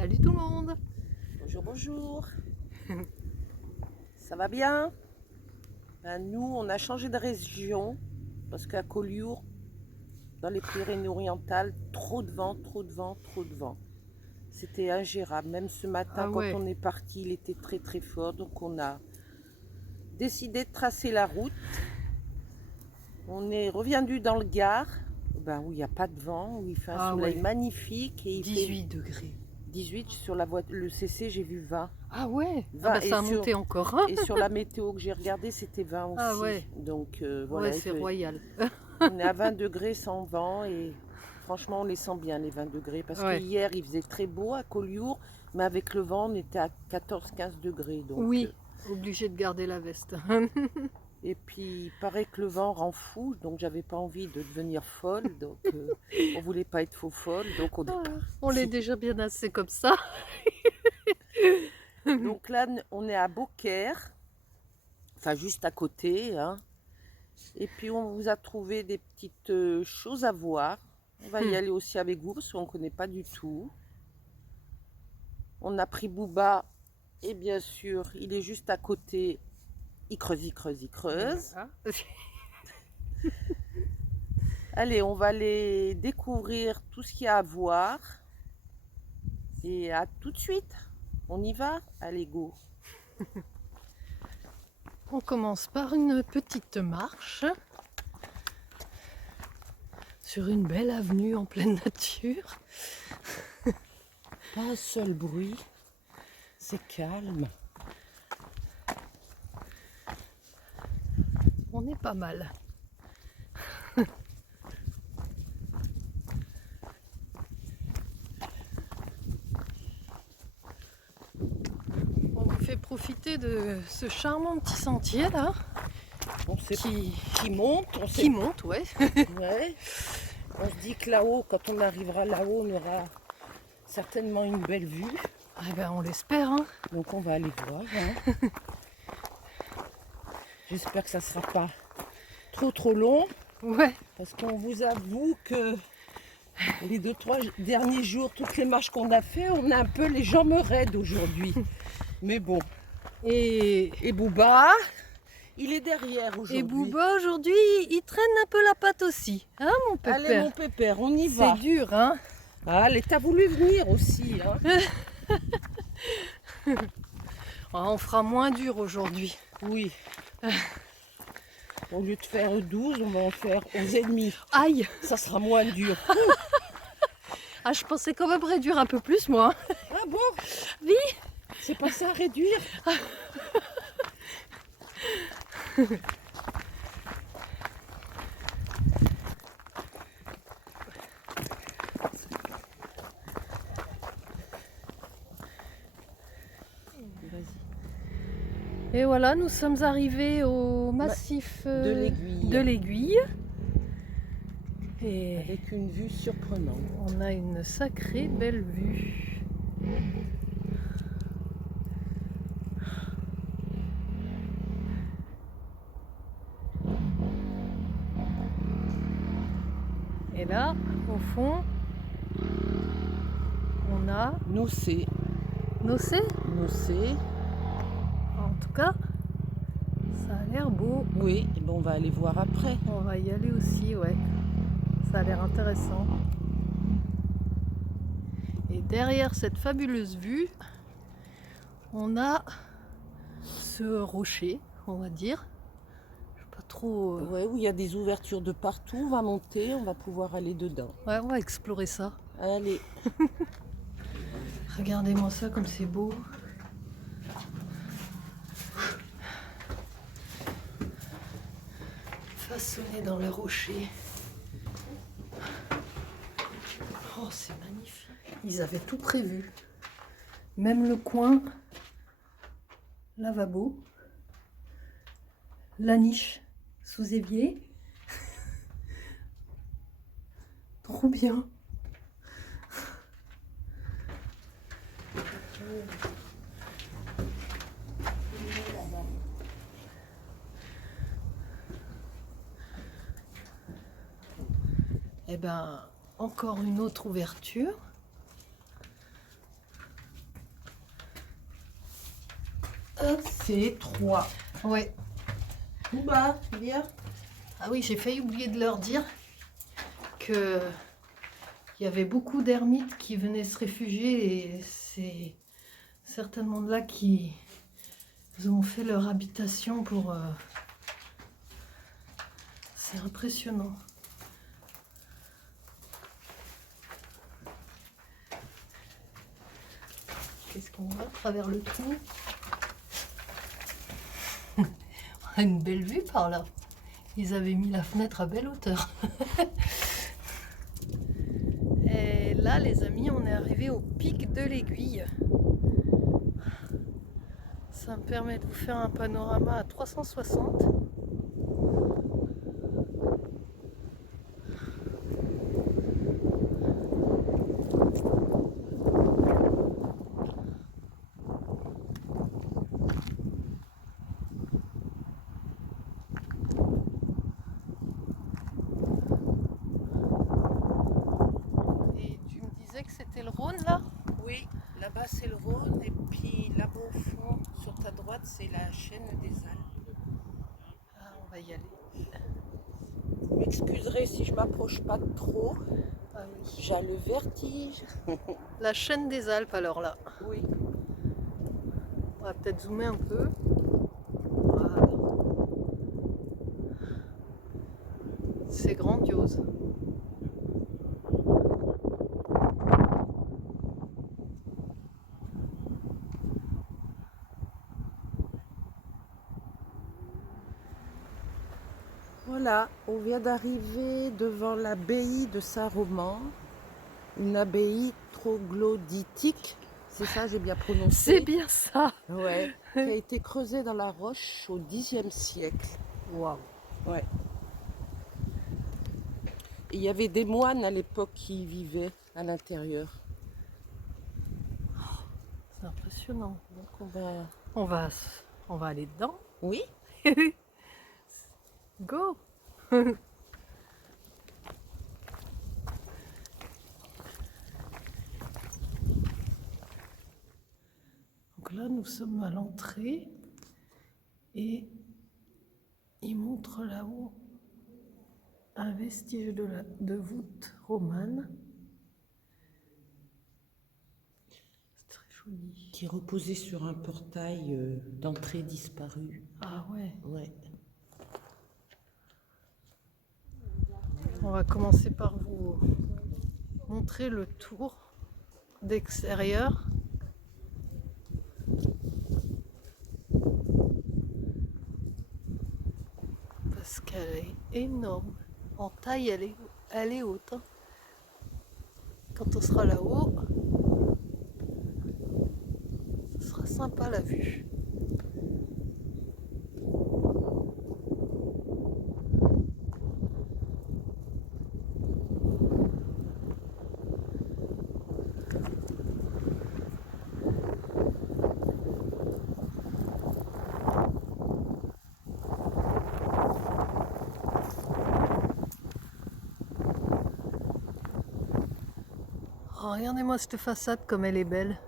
Salut tout le monde. Bonjour, bonjour. Ça va bien? Nous, on a changé de région parce qu'à Collioure, dans les Pyrénées-Orientales, trop de vent, trop de vent, trop de vent. C'était ingérable. Même ce matin, Ah quand ouais. on est parti, il était très très fort. Donc on a décidé de tracer la route. On est reviendu dans le Gard, où il n'y a pas de vent, où il fait un Ah soleil ouais. magnifique et il fait 18 degrés. 18 sur la voie, le CC, j'ai vu 20. Ah ouais. Ah 20 bah ça a monté encore. et sur la météo que j'ai regardé, c'était 20 Ah aussi. ouais. Donc Ouais, voilà, c'est royal. on est à 20 degrés sans vent et franchement, on les sent bien les 20 degrés parce que Ouais. hier, il faisait très beau à Collioure, mais avec le vent, on était à 14-15 degrés. Oui. Obligé de garder la veste. Et puis, il paraît que le vent rend fou, donc j'avais pas envie de devenir folle, donc on voulait pas être faux folle, donc on est Ah, on l'est parti. déjà bien assez comme ça. Donc là, on est à Beaucaire, enfin juste à côté, hein. Et puis on vous a trouvé des petites choses à voir. On va y aller aussi avec vous parce qu'on ne connaît pas du tout. On a pris Booba et bien sûr, il est juste à côté. Il creuse, il creuse, il creuse. Voilà. Allez, on va aller découvrir tout ce qu'il y a à voir. Et à tout de suite. On y va? Allez, go. On commence par une petite marche sur une belle avenue en pleine nature. Pas un seul bruit. C'est calme. On est pas mal. On vous fait profiter de ce charmant petit sentier là On sait qui qui monte. On sait. qui monte, ouais. Ouais. On se dit que là-haut, quand on arrivera là-haut, on aura certainement une belle vue. Ah ben on l'espère, hein. Donc on va aller voir. Hein. J'espère que ça ne sera pas trop long. Ouais. Parce qu'on vous avoue que les 2-3 derniers jours, toutes les marches qu'on a fait, on a un peu les jambes raides aujourd'hui. Mais bon. Et Booba, il est derrière aujourd'hui. Booba aujourd'hui, il traîne un peu la patte aussi, hein mon pépère. Allez mon pépère, on y va. C'est dur, hein. Allez, t'as voulu venir aussi. Hein. Ah, on fera moins dur aujourd'hui. Oui. Au lieu de faire 12, on va en faire 11,5. Aïe. Ça sera moins dur. Ah, je pensais quand même réduire un peu plus, moi. Ah bon? Oui. C'est pas ça à réduire. Et voilà, nous sommes arrivés au massif de de l'Aiguille. Et Avec une vue surprenante. on a une sacrée belle vue. Et là, au fond, on a Nocé. Nocé. Nocé. En tout cas, ça a l'air beau. Oui, et ben on va aller voir après. On va y aller aussi, ouais. Ça a l'air intéressant. Et derrière cette fabuleuse vue, on a ce rocher, on va dire. Je sais pas trop. Ouais, où il y a des ouvertures de partout. On va monter, on va pouvoir aller dedans. Ouais, on va explorer ça. Allez. Regardez-moi ça comme c'est beau. Façonné dans les rochers. Oh, c'est magnifique. Ils avaient tout prévu. Même le coin lavabo. La niche sous évier. Trop bien. Et ben, encore une autre ouverture. Hop, c'est 3. Ouais. Tout bas, viens. Ah oui, j'ai failli oublier de leur dire que il y avait beaucoup d'ermites qui venaient se réfugier et c'est certainement de là qu'ils ont fait leur habitation pour... C'est impressionnant. Qu'est-ce qu'on voit à travers le trou? On a une belle vue par là. Ils avaient mis la fenêtre à belle hauteur. Et là, les amis, on est arrivé au pic de l'Aiguille. Ça me permet de vous faire un panorama à 360. Et tu me disais que c'était le Rhône là? Oui, là-bas c'est le Rhône et puis là-bas au fond, sur ta droite, c'est la chaîne des Alpes. Ah, on va y aller. Vous m'excuserez si je m'approche pas de trop. Ah oui. J'ai le vertige. La chaîne des Alpes alors là. Oui. On va peut-être zoomer un peu. Voilà. C'est grandiose. Voilà, on vient d'arriver devant l'abbaye de Saint-Roman, une abbaye troglodytique, c'est ça, j'ai bien prononcé? C'est bien ça. Ouais, qui a été creusée dans la roche au Xe siècle. Waouh. Ouais. Et il y avait des moines à l'époque qui y vivaient à l'intérieur. C'est impressionnant. Donc On va aller dedans. Oui, Go. Donc là, nous sommes à l'entrée et il montre là-haut un vestige de voûte romane. C'est très joli. qui reposait sur un portail d'entrée disparu. Ah ouais. Ouais. On va commencer par vous montrer le tour d'extérieur. Parce qu'elle est énorme. En taille, elle est haute. Hein. Quand on sera là-haut, ce sera sympa la vue. Oh, regardez-moi cette façade comme elle est belle.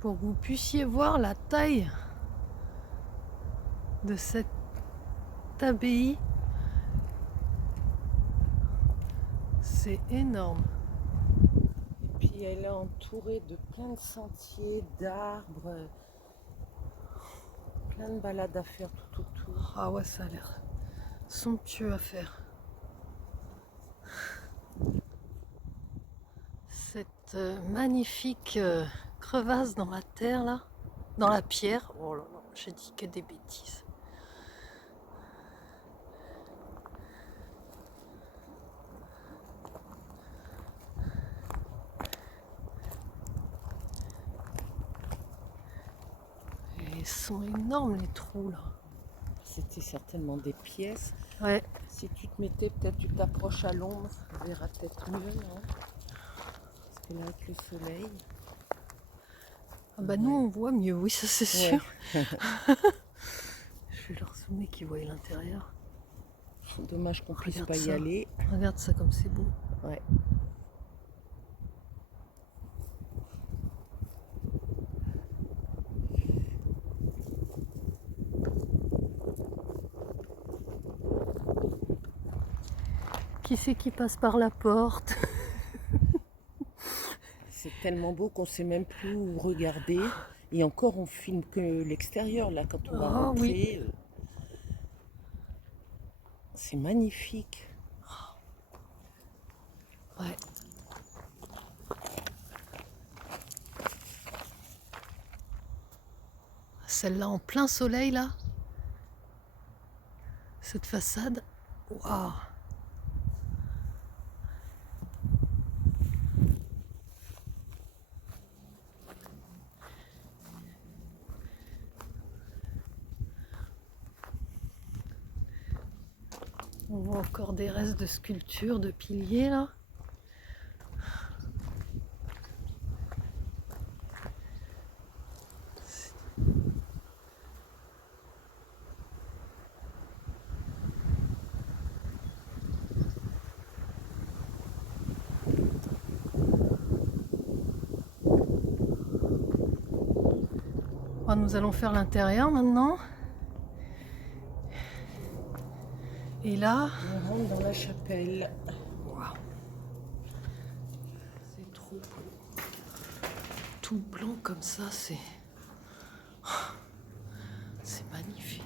Pour que vous puissiez voir la taille de cette abbaye, c'est énorme. Et puis elle est entourée de plein de sentiers, d'arbres, plein de balades à faire tout autour. Ah ouais, ça a l'air somptueux à faire. Cette magnifique crevasse dans la terre là, dans la pierre. Oh là là, j'ai dit que des bêtises. Et ils sont énormes les trous là. c'était certainement des pièces. Ouais. Si tu te mettais, peut-être tu t'approches à l'ombre, tu verras peut-être mieux, non? Parce que là, avec le soleil... Ah bah nous on voit mieux, oui ça c'est Ouais. sûr. Je vais leur zoomer qu'ils voient l'intérieur. Dommage qu'on puisse Regarde pas y ça. aller. Regarde ça comme c'est beau. Ouais. Qui c'est qui passe par la porte? C'est tellement beau qu'on sait même plus où regarder. Et encore, on filme que l'extérieur, là, quand on va Ah rentrer. oui. C'est magnifique. Ouais. Celle-là en plein soleil là. Cette façade. Waouh. On voit encore des restes de sculptures, de piliers là. Bon, nous allons faire l'intérieur maintenant. Et là, On rentre dans la chapelle. waouh, c'est trop beau. Tout blanc comme ça, c'est magnifique.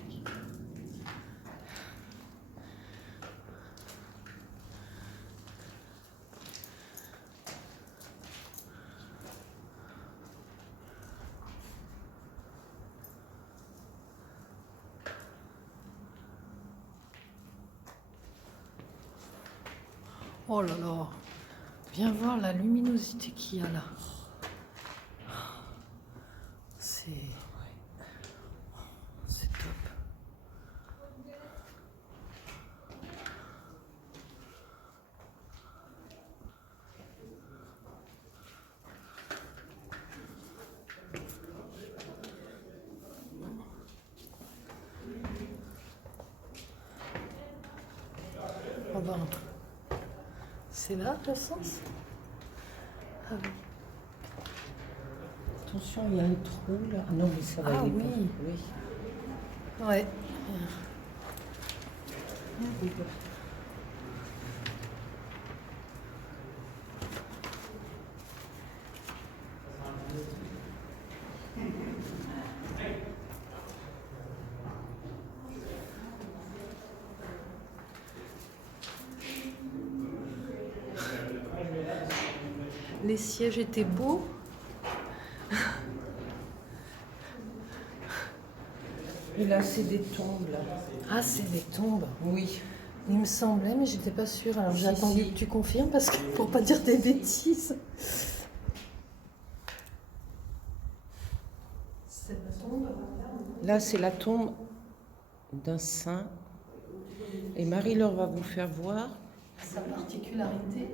Oh là là, viens voir la luminosité qu'il y a là. C'est top. Oh ben, c'est là le sens? Ah oui. Attention, il y a un trou là. Ah non, mais ça va Ah aller. oui. Oui. Ouais. Les sièges étaient beaux. Et là, c'est des tombes là. Ah, c'est des tombes. Oui. Il me semblait, mais j'étais pas sûre. Alors j'ai Si, attendu si. que tu confirmes parce que pour pas dire des bêtises. Cette tombe. Là, c'est la tombe d'un saint. Et Marie-Laure va vous faire voir. Sa particularité,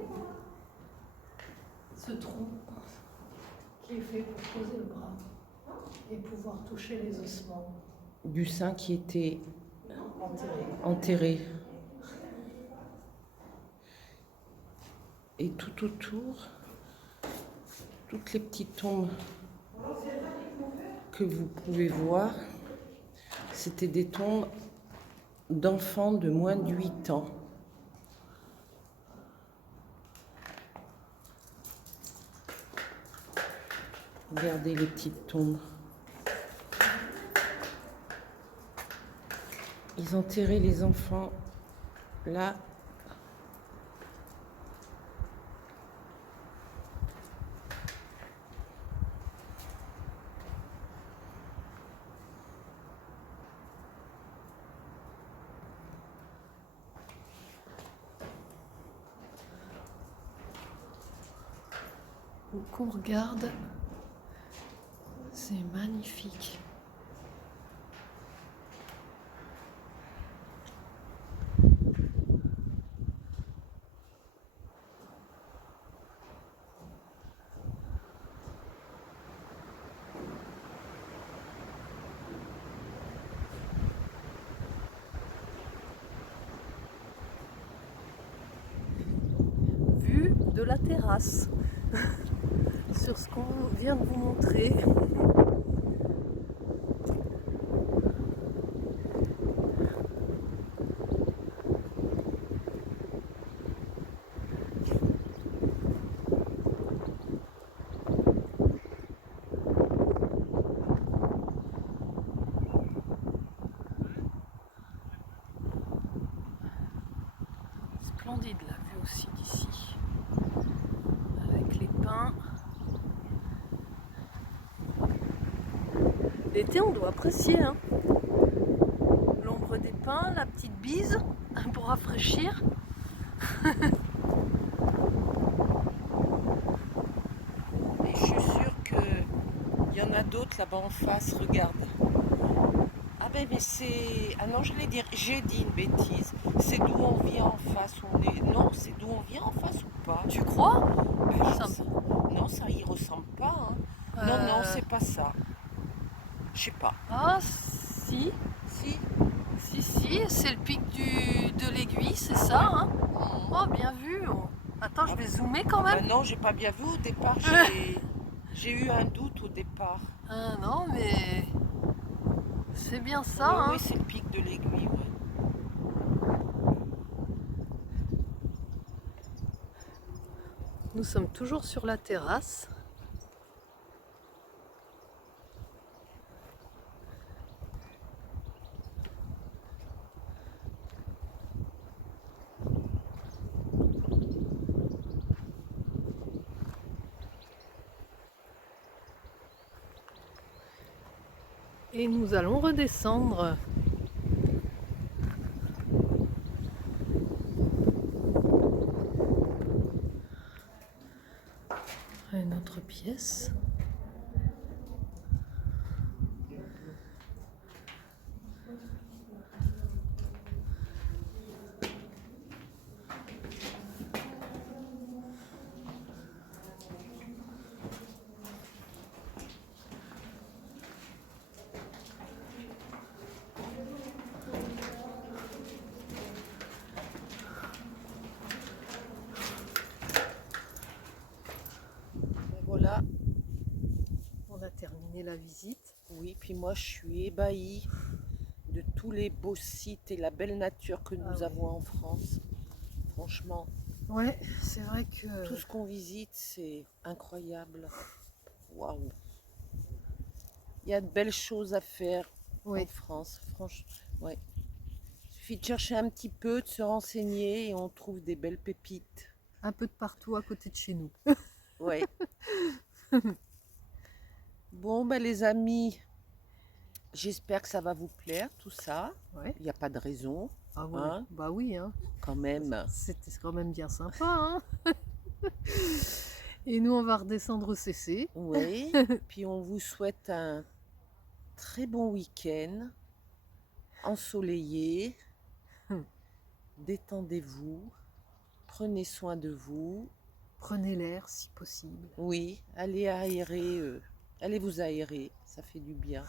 ce trou qui est fait pour poser le bras et pouvoir toucher les ossements Du saint qui était enterrés. enterré. Et tout autour, toutes les petites tombes que vous pouvez voir, c'était des tombes d'enfants de moins de 8 ans. Regardez les petites tombes. Ils enterraient les enfants là. Qu'on regarde, c'est magnifique. de la terrasse sur ce qu'on vient de vous montrer. Splendide la vue aussi d'ici, avec les pins. L'été on doit apprécier, hein. L'ombre des pins, la petite bise pour rafraîchir. Et je suis sûre qu'il y en a d'autres là-bas en face, regarde. Ah ben mais c'est... Ah non, j'ai dit une bêtise. C'est d'où on vient en face. Non, c'est d'où on vient en face ou pas? Tu crois? Ben, Ça non, ça y ressemble pas. Hein. Non, c'est pas ça. Je sais pas. Ah si, Si. si, c'est le pic de l'aiguille, c'est ça, hein. Oh, bien vu. Attends, je vais zoomer quand même. Ben non, j'ai pas bien vu au départ. J'ai eu un doute au départ. Ah non, mais c'est bien ça, Oui, hein. oui, c'est le pic de l'aiguille, ouais. Nous sommes toujours sur la terrasse. Et nous allons redescendre. Une autre pièce. Voilà. On a terminé la visite. Oui, puis moi je suis ébahie de tous les beaux sites et la belle nature que nous avons en France. Franchement, Ouais, c'est vrai que tout ce qu'on visite, c'est incroyable. Waouh! Il y a de belles choses à faire en France. Franchement, ouais. Il suffit de chercher un petit peu, de se renseigner et on trouve des belles pépites. un peu de partout à côté de chez nous. Ouais. Bon, ben les amis, j'espère que ça va vous plaire, tout ça. Ouais. Il n'y a pas de raison, Ah ouais. hein, Bah oui, hein. quand même. C'était quand même bien sympa, hein. Et nous, on va redescendre au CC. Oui, puis on vous souhaite un très bon week-end, ensoleillé. Détendez-vous, prenez soin de vous. Prenez l'air si possible. Oui, allez aérer, allez vous aérer, ça fait du bien.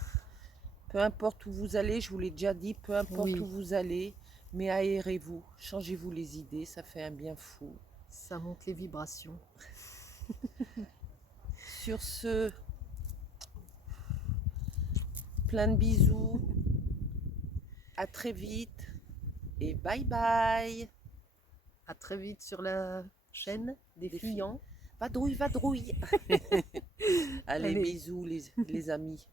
Peu importe où vous allez, je vous l'ai déjà dit, peu importe où vous allez, mais aérez-vous, changez-vous les idées, ça fait un bien fou. Ça monte les vibrations. Sur ce, plein de bisous, à très vite et bye bye. À très vite sur la chaîne des Fuyants. Vadrouille, vadrouille. Allez, bisous les amis.